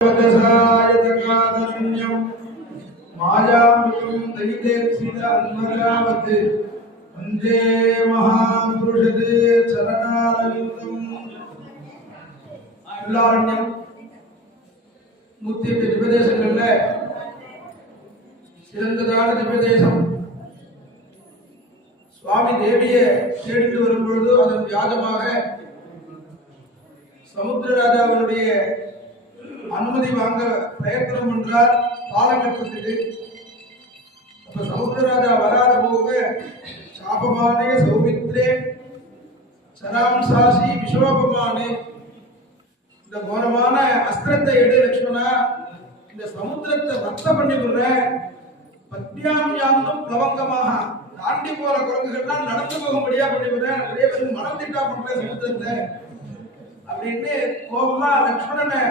वंदे महापुरुषते चरणारविंदम நூத்தி எட்டு திவ்யதேசங்கள்ல சிறந்ததான திவ்யதேசம் சுவாமி தேவியை தேடிட்டு வரும் பொழுது அதன் வியாஜமாக சமுத்திரராஜாவினுடைய அனுமதி வாங்க பிரயத்தனம் பண்றார் பாலகட்டத்துக்கு. அப்ப சமுத்திரராஜா வராத போக சாபமானே சௌமித்ரே சராம்சாசி விஸ்வபமானே, இந்த கோரமான அஸ்திரத்தை எடு லட்சுமணா, இந்த சமுத்திரத்தை ரத்த பண்ணி விடுற, பத்யாம் யாந்தும் பிளவங்கமாக தாண்டி போற குரங்குகள்லாம் நடந்து போகும்படியா பண்ணி விடுறேன், ஒரே மனம் திட்டா பண்ற சமுத்திரத்தை அப்படின்னு கோபமா லட்சுமணனை